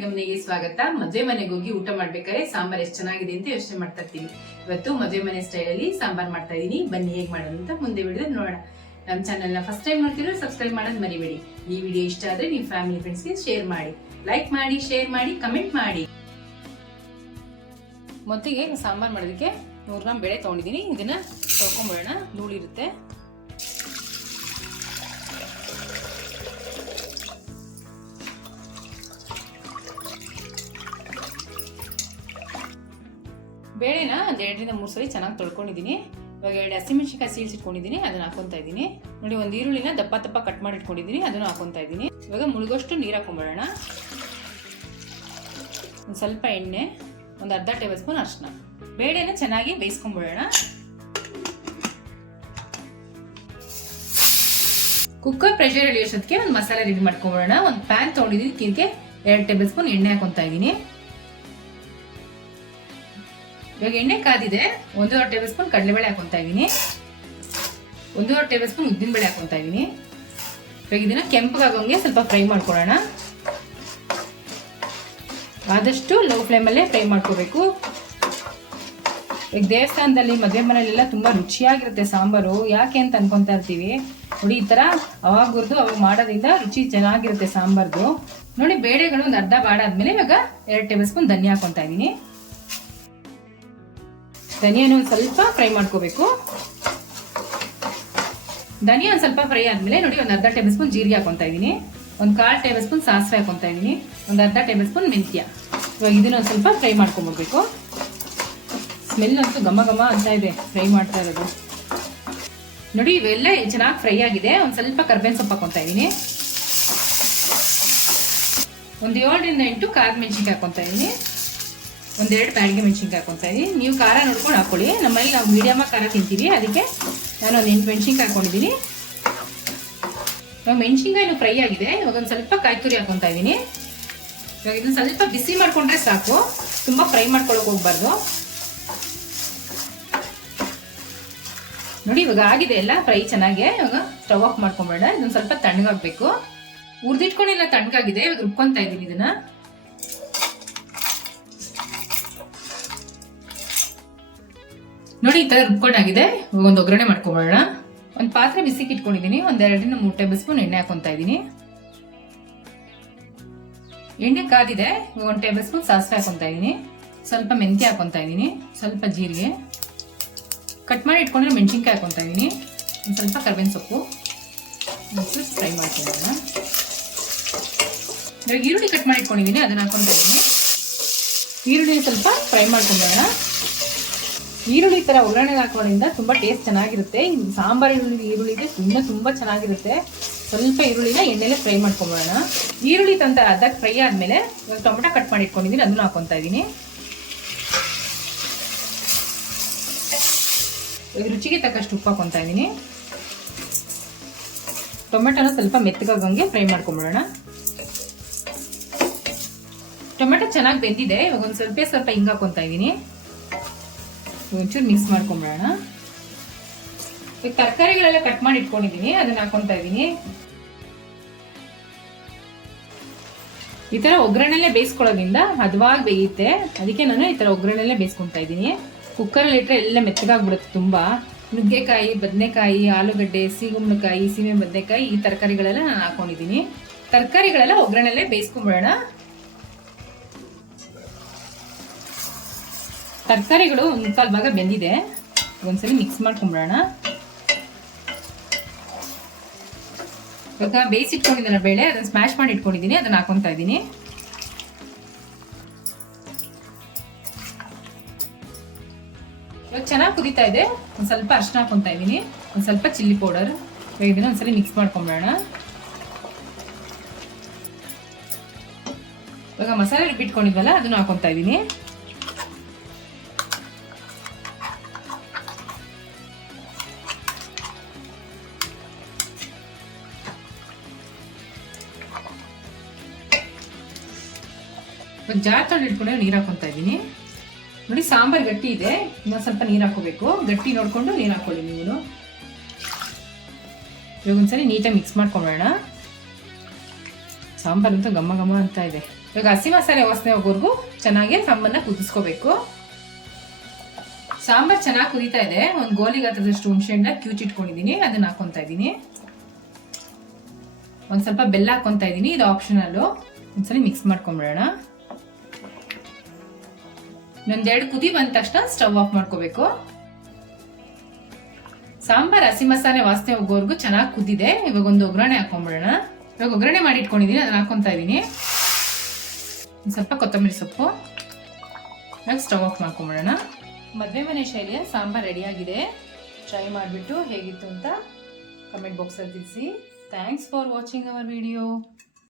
ಅಡುಗೆ ಮನೆಗೆ ಸ್ವಾಗತ. ಮದುವೆ ಮನೆಗೆ ಹೋಗಿ ಊಟ ಮಾಡ್ಬೇಕಾದ್ರೆ ಸಾಂಬಾರ್ ಎಷ್ಟು ಚೆನ್ನಾಗಿದೆ ಅಂತ ಯೋಚನೆ ಮಾಡ್ತಾ ಇರ್ತೀನಿ ಇವತ್ತು ಮದುವೆ ಮನೆ ಸ್ಟೈಲಲ್ಲಿ ಸಾಂಬಾರ್ ಮಾಡ್ತಾ ಇದೀನಿ ಬನ್ನಿ ಹೇಗೆ ಮಾಡೋದು ಅಂತ ಮುಂದೆ ವಿಡಿಯೋ ನೋಡೋಣ. ನಮ್ಮ ಚಾನಲ್ನ ಫಸ್ಟ್ ಟೈಮ್ ನೋಡ್ತಿರೋ ಸಬ್ಸ್ಕ್ರೈಬ್ ಮಾಡೋದು ಮರಿಬೇಡಿ. ಈ ವಿಡಿಯೋ ಇಷ್ಟ ಆದ್ರೆ ನಿಮ್ಮ ಫ್ಯಾಮಿಲಿ ಫ್ರೆಂಡ್ಸ್ಗೆ ಶೇರ್ ಮಾಡಿ. ಲೈಕ್ ಮಾಡಿ ಶೇರ್ ಮಾಡಿ ಕಮೆಂಟ್ ಮಾಡಿ. ಮೊದಲಿಗೆ ಸಾಂಬಾರ್ ಮಾಡೋದಕ್ಕೆ ನೂರು ಗ್ರಾಮ್ ಬೇಳೆ ತೊಗೊಂಡಿದ್ದೀನಿ. ಇದನ್ನ ತೊಳ್ಕೊಂಬಿಡೋಣ. ಧೂಳಿರುತ್ತೆ. ಬೇಳೆನ ಒಂದು ಎರಡರಿಂದ ಮೂರು ಸರಿ ಚೆನ್ನಾಗಿ ತೊಳ್ಕೊಂಡಿದ್ದೀನಿ. ಇವಾಗ ಎರಡು ಹಸಿಮೆಣಸಿನ್ಕಾಯಿ ಸೀಳ್ಸಿಟ್ಕೊಂಡಿದ್ದೀನಿ ಅದನ್ನು ಹಾಕೊತಾ ಇದ್ದೀನಿ. ನೋಡಿ, ಒಂದು ಈರುಳ್ಳಿನ ದಪ್ಪ ದಪ್ಪ ಕಟ್ ಮಾಡಿ ಇಟ್ಕೊಂಡಿದ್ದೀನಿ, ಅದನ್ನು ಹಾಕೊತಾ ಇದ್ದೀನಿ. ಇವಾಗ ಮುಳುಗೋಷ್ಟು ನೀರು ಹಾಕೊಂಬಿಡೋಣ ಒಂದು ಸ್ವಲ್ಪ ಎಣ್ಣೆ, ಒಂದು ಅರ್ಧ ಟೇಬಲ್ ಸ್ಪೂನ್ ಅರಿಶಿನ ಬೇಳೆನ ಚೆನ್ನಾಗಿ ಬೇಯಿಸ್ಕೊಂಬಿಡೋಣ ಕುಕ್ಕರ್ ಪ್ರೆಷರ್ ಇಳಿಯೋಷ್ಟೊತ್ತಿಗೆ ಒಂದು ಮಸಾಲೆ ರೆಡಿ ಮಾಡ್ಕೊಂಬಿಡೋಣ ಒಂದು ಪ್ಯಾನ್ ತೊಗೊಂಡಿದ್ದೀನಿ ಇದಕ್ಕೆ ಎರಡು ಟೇಬಲ್ ಸ್ಪೂನ್ ಎಣ್ಣೆ ಹಾಕೊತಾ ಇದ್ದೀನಿ. ಇವಾಗ ಎಣ್ಣೆ ಕಾದಿದೆ, ಒಂದೂವರೆ ಟೇಬಲ್ ಸ್ಪೂನ್ ಕಡಲೆಬೇಳೆ ಹಾಕೊತಾ ಇದ್ದೀನಿ. ಒಂದೂವರೆ ಟೇಬಲ್ ಸ್ಪೂನ್ ಉದ್ದಿನಬೇಳೆ ಹಾಕೊತಾ ಇದ್ದೀನಿ. ಇವಾಗ ಇದನ್ನ ಕೆಂಪಗಾಗೋಂಗೆ ಸ್ವಲ್ಪ ಫ್ರೈ ಮಾಡ್ಕೊಳ್ಳೋಣ. ಆದಷ್ಟು ಲೋ ಫ್ಲೇಮಲ್ಲೇ ಫ್ರೈ ಮಾಡ್ಕೋಬೇಕು. ಈಗ ದೇವಸ್ಥಾನದಲ್ಲಿ ಮದುವೆ ಮನೆಯಲ್ಲೆಲ್ಲ ತುಂಬ ರುಚಿಯಾಗಿರುತ್ತೆ ಸಾಂಬಾರು. ಯಾಕೆ ಅಂತ ಅನ್ಕೊತಾ ಇರ್ತೀವಿ. ನೋಡಿ, ಈ ಥರ ಅವಾಗ ಹುರಿದು ಅವಾಗ ಮಾಡೋದ್ರಿಂದ ರುಚಿ ಚೆನ್ನಾಗಿರುತ್ತೆ ಸಾಂಬಾರ್ದು. ನೋಡಿ, ಬೇಳೆಗಳು ಒಂದು ಅರ್ಧ ಬಾಡಾದ್ಮೇಲೆ ಇವಾಗ ಎರಡು ಟೇಬಲ್ ಸ್ಪೂನ್ ಧನಿಯಾ ಹಾಕೊತಾ ಇದ್ದೀನಿ. ಧನಿಯಾನ ಒಂದು ಸ್ವಲ್ಪ ಫ್ರೈ ಮಾಡ್ಕೋಬೇಕು. ಧನಿಯಾ ಒಂದು ಸ್ವಲ್ಪ ಫ್ರೈ ಆದ್ಮೇಲೆ ನೋಡಿ ಒಂದು ಅರ್ಧ ಟೇಬಲ್ ಸ್ಪೂನ್ ಜೀರಿಗೆ ಹಾಕೊತಾ ಇದ್ದೀನಿ. ಒಂದು ಕಾಲು ಟೇಬಲ್ ಸ್ಪೂನ್ ಸಾಸಿವೆ ಹಾಕೊತಾ ಇದ್ದೀನಿ. ಒಂದು ಅರ್ಧ ಟೇಬಲ್ ಸ್ಪೂನ್ ಮೆಂತ್ಯ. ಇವಾಗ ಇದನ್ನ ಒಂದು ಸ್ವಲ್ಪ ಫ್ರೈ ಮಾಡ್ಕೊಂಡ್ಬಿಡ್ಬೇಕು. ಸ್ಮೆಲ್ ಅಂತೂ ಘಮ ಘಮ ಅಂತ ಇದೆ ಫ್ರೈ ಮಾಡ್ತಾ ಇರೋದು. ನೋಡಿ ಇವೆಲ್ಲ ಚೆನ್ನಾಗಿ ಫ್ರೈ ಆಗಿದೆ. ಒಂದು ಸ್ವಲ್ಪ ಕರ್ಬೇವಿನ ಸೊಪ್ಪು ಹಾಕೊತಾ ಇದ್ದೀನಿ. ಒಂದು ಏಳರಿಂದ ಎಂಟು ಖಾರದ ಮೆಣಸಿನ್ಕಾಯಿ ಹಾಕೊತಾ ಇದ್ದೀನಿ. ಒಂದೆರಡು ಬ್ಯಾಳಿಗೆ ಮೆಣಸಿನ್ಕಾಯಿ ಹಾಕೊತಾ ಇದ್ದೀನಿ ನೀವು ಖಾರ ನೋಡ್ಕೊಂಡು ಹಾಕೊಳ್ಳಿ. ನಮ್ಮಲ್ಲಿ ನಾವು ಮೀಡಿಯಮ್ ಖಾರ ತಿಂತೀವಿ. ಅದಕ್ಕೆ ನಾನು ಒಂದು ಎಂಟು ಮೆಣಸಿನ್ಕಾಯಿ ಹಾಕೊಂಡಿದ್ದೀನಿ. ಇವಾಗ ಮೆಣಸಿನ್ಕಾಯಿನೂ ಫ್ರೈ ಆಗಿದೆ. ಇವಾಗ ಒಂದು ಸ್ವಲ್ಪ ಕಾಯಿ ತುರಿ ಹಾಕೊತಾ ಇದ್ದೀನಿ ಇವಾಗ ಇದನ್ನು ಸ್ವಲ್ಪ ಬಿಸಿ ಮಾಡಿಕೊಂಡ್ರೆ ಸಾಕು. ತುಂಬ ಫ್ರೈ ಮಾಡ್ಕೊಳ್ಳೋಕೆ ಹೋಗ್ಬಾರ್ದು. ನೋಡಿ, ಇವಾಗ ಆಗಿದೆ ಎಲ್ಲ ಫ್ರೈ ಚೆನ್ನಾಗೆ. ಇವಾಗ ಸ್ಟವ್ ಆಫ್ ಮಾಡ್ಕೊಂಬೇಡ. ಇದೊಂದು ಸ್ವಲ್ಪ ತಣ್ಣಗಾಗಬೇಕು. ಹುರಿದಿಟ್ಕೊಂಡಿಲ್ಲ ತಣ್ಣಗಾಗಿದೆ. ಇವಾಗ ರುಬ್ಕೊತಾ ಇದ್ದೀನಿ ಇದನ್ನ. ನೋಡಿ, ಈ ಥರ ರುಬ್ಕೊಂಡಾಗಿದೆ ಒಂದು ಒಗ್ಗರಣೆ ಮಾಡ್ಕೊಬೋಣ ಒಂದು ಪಾತ್ರೆ ಬಿಸಿಗೆ ಇಟ್ಕೊಂಡಿದ್ದೀನಿ. ಒಂದ್ ಎರಡರಿಂದ ಮೂರು ಟೇಬಲ್ ಸ್ಪೂನ್ ಎಣ್ಣೆ ಹಾಕೊತಾ ಇದ್ದೀನಿ. ಎಣ್ಣೆ ಕಾದಿದೆ, ಒಂದು ಟೇಬಲ್ ಸ್ಪೂನ್ ಸಾಸಿವೆ ಹಾಕೊತಾ ಇದ್ದೀನಿ. ಸ್ವಲ್ಪ ಮೆಂತ್ಯ ಹಾಕೊತಾ ಇದ್ದೀನಿ, ಸ್ವಲ್ಪ ಜೀರಿಗೆ. ಕಟ್ ಮಾಡಿ ಇಟ್ಕೊಂಡಿರೋ ಮೆಣಸಿನ್ಕಾಯಿ ಹಾಕೊತಾ ಇದ್ದೀನಿ. ಒಂದು ಸ್ವಲ್ಪ ಕರ್ಬೇವಿನ ಸೊಪ್ಪು. ಫ್ರೈ ಮಾಡ್ಕೊಳ್ಳೋಣ. ಇವಾಗ ಈರುಳ್ಳಿ ಕಟ್ ಮಾಡಿ ಇಟ್ಕೊಂಡಿದ್ದೀನಿ, ಅದನ್ನ ಹಾಕೊತಾ ಇದ್ದೀನಿ. ಈರುಳ್ಳಿ ಸ್ವಲ್ಪ ಫ್ರೈ ಮಾಡ್ಕೊಂಡೋಣ ಈರುಳ್ಳಿ ತರ ಒಗ್ಗರಣೆ ಹಾಕೋದ್ರಿಂದ ತುಂಬಾ ಟೇಸ್ಟ್ ಚೆನ್ನಾಗಿರುತ್ತೆ. ಸಾಂಬಾರ್ ಈರುಳ್ಳಿ ಈರುಳ್ಳಿ ಇದೆ ಇನ್ನೂ ತುಂಬಾ ಚೆನ್ನಾಗಿರುತ್ತೆ. ಸ್ವಲ್ಪ ಈರುಳ್ಳಿನ ಎಣ್ಣೆಲೆ ಫ್ರೈ ಮಾಡ್ಕೊಂಬೋಣ. ಈರುಳ್ಳಿ ತಂತ ಅದಕ್ಕೆ ಫ್ರೈ ಆದ್ಮೇಲೆ ಟೊಮೆಟೊ ಕಟ್ ಮಾಡಿ ಇಟ್ಕೊಂಡಿದ್ದೀನಿ, ಅದನ್ನು ಹಾಕೊತಾ ಇದ್ದೀನಿ. ರುಚಿಗೆ ತಕ್ಕಷ್ಟು ಉಪ್ಪು ಹಾಕೊತಾ ಇದ್ದೀನಿ. ಟೊಮೆಟೊನ ಸ್ವಲ್ಪ ಮೆತ್ತಗಾಗಂಗೆ ಫ್ರೈ ಮಾಡ್ಕೊಂಬಿಡೋಣ ಟೊಮೆಟೊ ಚೆನ್ನಾಗಿ ಬೆಂದಿದೆ, ಇವಾಗ ಒಂದು ಸ್ವಲ್ಪ ಸ್ವಲ್ಪ ಹಿಂಗೆ ಹಾಕೊತಾ ಇದ್ದೀನಿ. ಒಂಚೂರು ಮಿಕ್ಸ್ ಮಾಡ್ಕೊಂಬಿಡೋಣ ಈಗ ತರಕಾರಿಗಳೆಲ್ಲ ಕಟ್ ಮಾಡಿ ಇಟ್ಕೊಂಡಿದ್ದೀನಿ, ಅದನ್ನ ಹಾಕೊತಾ ಇದ್ದೀನಿ. ಈ ತರ ಒಗ್ಗರಣೆಲ್ಲೇ ಬೇಯಿಸ್ಕೊಳ್ಳೋದ್ರಿಂದ ಹದವಾಗಿ ಬೇಯುತ್ತೆ. ಅದಕ್ಕೆ ನಾನು ಈ ತರ ಒಗ್ಗರಣೆಲ್ಲೇ ಬೇಯಿಸ್ಕೊಂತಾ ಇದ್ದೀನಿ. ಕುಕ್ಕರಲ್ಲಿ ಇಟ್ಟರೆ ಎಲ್ಲ ಮೆತ್ತಗಾಗ್ಬಿಡುತ್ತೆ ತುಂಬಾ. ನುಗ್ಗೆಕಾಯಿ, ಬದನೆಕಾಯಿ, ಆಲೂಗಡ್ಡೆ, ಸೀಗುಂಬಳಕಾಯಿ ಸೀಮೆ ಬದನೆಕಾಯಿ ಈ ತರಕಾರಿಗಳೆಲ್ಲ ನಾನು ಹಾಕೊಂಡಿದ್ದೀನಿ. ತರಕಾರಿಗಳೆಲ್ಲ ಒಗ್ಗರಣೆಲ್ಲೇ ಬೇಯಿಸ್ಕೊಂಬಿಡೋಣ ತರಕಾರಿಗಳು ಒಂದು ಕಾಲು ಭಾಗ ಬೆಂದಿದೆ. ಒಂದ್ಸರಿ ಮಿಕ್ಸ್ ಮಾಡ್ಕೊಂಬಿಡೋಣ. ಇವಾಗ ಬೇಯಿಸಿಟ್ಕೊಂಡಿದ್ದಲ್ಲ ಬೇಳೆ, ಅದನ್ನ ಸ್ಮ್ಯಾಶ್ ಮಾಡಿ ಇಟ್ಕೊಂಡಿದ್ದೀನಿ, ಅದನ್ನ ಹಾಕೊಂತಾ ಇದ್ದೀನಿ. ಇವಾಗ ಚೆನ್ನಾಗಿ ಕುದೀತಾ ಇದೆ. ಒಂದು ಸ್ವಲ್ಪ ಅರ್ಶಿನ ಹಾಕೊಂತಾ ಇದ್ದೀನಿ. ಒಂದು ಸ್ವಲ್ಪ ಚಿಲ್ಲಿ ಪೌಡರ್ ಇವಾಗ ಇದನ್ನ ಒಂದ್ಸರಿ ಮಿಕ್ಸ್ ಮಾಡ್ಕೊಂಬಿಡೋಣ. ಇವಾಗ ಮಸಾಲೆ ರುಬ್ಬಿಟ್ಕೊಂಡಿದ್ವಲ್ಲ ಅದನ್ನು ಹಾಕೊತಾ ಇದ್ದೀನಿ. ಒಂದು ಜಾರ್ ತಳ್ಳಿ ಇಟ್ಕೊಂಡು ನೀರು ಹಾಕೊತಾ ಇದ್ದೀನಿ. ನೋಡಿ ಸಾಂಬಾರು ಗಟ್ಟಿ ಇದೆ. ಇನ್ನೊಂದು ಸ್ವಲ್ಪ ನೀರು ಹಾಕೋಬೇಕು. ಗಟ್ಟಿ ನೋಡಿಕೊಂಡು ನೀರು ಹಾಕೊಳ್ಳಿ ನೀವು ಇವಾಗ ಒಂದ್ಸರಿ ನೀಟಾಗಿ ಮಿಕ್ಸ್ ಮಾಡ್ಕೊಂಡೋಣ ಸಾಂಬಾರು ಅಂತೂ ಘಮ ಘಮ ಅಂತ ಇದೆ. ಇವಾಗ ಹಸಿ ಮಸಾಲೆ ವಾಸನೆ ಹೋಗೋರ್ಗು ಚೆನ್ನಾಗಿ ಸಾಂಬಾರನ್ನ ಕುದಿಸ್ಕೋಬೇಕು. ಸಾಂಬಾರು ಚೆನ್ನಾಗಿ ಕುದೀತಾ ಇದೆ. ಒಂದು ಗೋಲಿಗೆ ಹತ್ರದಷ್ಟು ಹುಣಸೆಹಣ್ಣ ಕ್ಯೂಚಿಟ್ಕೊಂಡಿದ್ದೀನಿ ಅದನ್ನ ಹಾಕೊತಾ ಇದ್ದೀನಿ. ಒಂದು ಸ್ವಲ್ಪ ಬೆಲ್ಲ ಹಾಕೊತಾ ಇದ್ದೀನಿ. ಇದು ಆಪ್ಷನಲ್ಲು ಒಂದ್ಸರಿ ಮಿಕ್ಸ್ ಮಾಡ್ಕೊಂಬಿಡೋಣ ಇನ್ನೊಂದೆರಡು ಕುದಿ ಬಂದ ತಕ್ಷಣ ಸ್ಟವ್ ಆಫ್ ಮಾಡ್ಕೋಬೇಕು. ಸಾಂಬಾರ್, ಹಸಿ ಮಸಾಲೆ ವಾಸನೆ ಹೋಗೋವರೆಗೂ ಚೆನ್ನಾಗಿ ಕುದ್ದಿದೆ ಇವಾಗ ಒಂದು ಒಗ್ಗರಣೆ ಹಾಕೊಂಡ್ಬಿಡೋಣ ಇವಾಗ ಒಗ್ಗರಣೆ ಮಾಡಿ ಇಟ್ಕೊಂಡಿದ್ದೀನಿ ಅದನ್ನ ಹಾಕೊತಾ ಇದ್ದೀನಿ ಸ್ವಲ್ಪ ಕೊತ್ತಂಬರಿ ಸೊಪ್ಪು. ಇವಾಗ ಸ್ಟವ್ ಆಫ್ ಮಾಡ್ಕೊಂಬಿಡೋಣ. ಮದುವೆ ಮನೆ ಶೈಲಿಯ ಸಾಂಬಾರ್ ರೆಡಿಯಾಗಿದೆ ಟ್ರೈ ಮಾಡಿಬಿಟ್ಟು ಹೇಗಿತ್ತು ಅಂತ ಕಮೆಂಟ್ ಬಾಕ್ಸಲ್ಲಿ ತಿಳಿಸಿ. Thanks for watching our video.